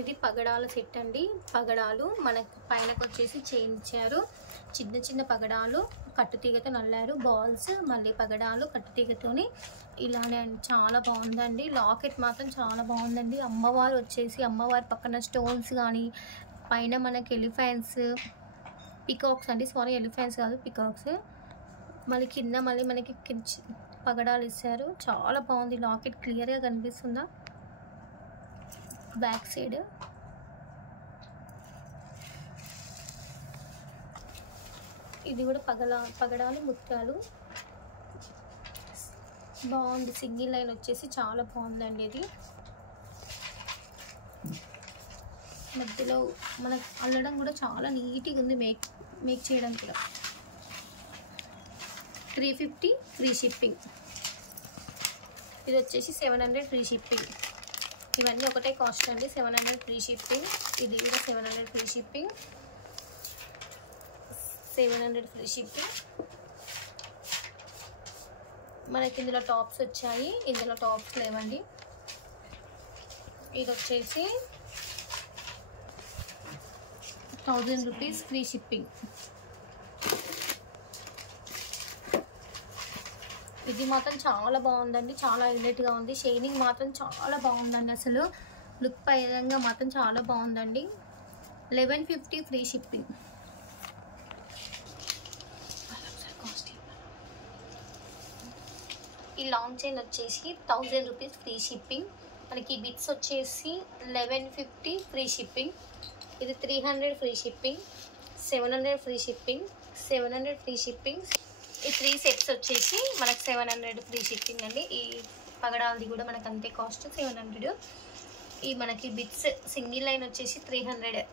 ఇది పగడాల సెట్ అండి. పగడాలు మనకి పైనకి వచ్చేసి చైన్ ఇచ్చారు. చిన్న చిన్న పగడాలు కట్టుతీగతో నల్లారు. బాల్స్ మళ్ళీ పగడాలు కట్టుతీగతోని ఇలానే చాలా బాగుందండి. లాకెట్ మాత్రం చాలా బాగుందండి. అమ్మవారు వచ్చేసి అమ్మవారి పక్కన స్టోన్స్ కానీ పైన మనకి ఎలిఫెంట్స్ పికాక్స్ అండి, సారీ ఎలిఫెంట్స్ కాదు పికాక్స్. మళ్ళీ కింద మళ్ళీ మనకి పగడాలు ఇచ్చారు. చాలా బాగుంది. లాకెట్ క్లియర్గా కనిపిస్తుందా? బ్యాక్ సైడ్ ఇది కూడా పగడాలు ముత్యాలు బాగుంది. సింగిల్ లైన్ వచ్చేసి చాలా బాగుందండి. ఇది మధ్యలో మనకు అల్లడం కూడా చాలా నీట్గా ఉంది. మేక్ చేయడం కూడా 350 ఫ్రీ షిప్పింగ్. ఇది వచ్చేసి 700 ఫ్రీ షిప్పింగ్. ఇవన్నీ ఒకటే కాస్ట్ అండి. 700 ఫ్రీ షిప్పింగ్. ఇది కూడా 700 ఫ్రీ షిప్పింగ్. 700 free shipping. మనకి ఇందులో టాప్స్ వచ్చాయి, ఇందులో టాప్స్ లేవండి. ఇది వచ్చేసి 1000 రూపీస్ ఫ్రీ షిప్పింగ్. ఇది మాత్రం చాలా బాగుందండి. చాలా హైలైట్గా ఉంది. షైనింగ్ మాత్రం చాలా బాగుందండి. అసలు లుక్ పరంగా మాత్రం చాలా బాగుందండి. 1150 ఫ్రీ షిప్పింగ్. ఈ లాంగ్ చైన్ వచ్చేసి 1000 రూపీస్ ఫ్రీ షిప్పింగ్. మనకి బిట్స్ వచ్చేసి 1150 ఫ్రీ షిప్పింగ్. ఇది 300 free shipping. 700 free shipping. 700 free shipping. ఈ 3 సెట్స్ వచ్చేసి మనకు 700 ఫ్రీ షిప్పింగ్ అండి. ఈ పగడాలది కూడా మనకు అంతే కాస్ట్ 700. ఈ మనకి బిట్స్ సింగిల్ లైన్ వచ్చేసి 300.